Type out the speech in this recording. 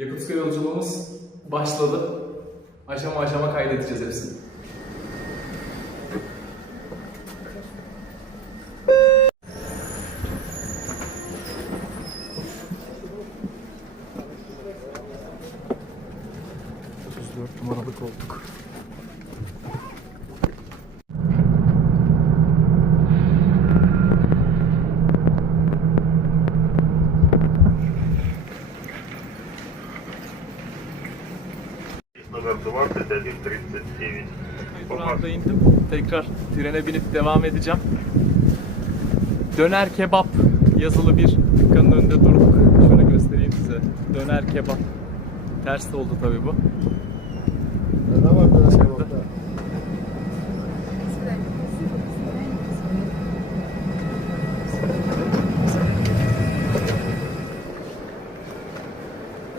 Yakutska yolculuğumuz başladı. Aşama aşama kaydedeceğiz hepsini. Numaralı koltuk. Номер 2139. Durağında indim. Tekrar trene binip devam edeceğim. Döner kebap yazılı bir dükkanın önünde durduk. Şöyle göstereyim size. Döner kebap. Ters de oldu tabii bu. Ne var böyle kebapta?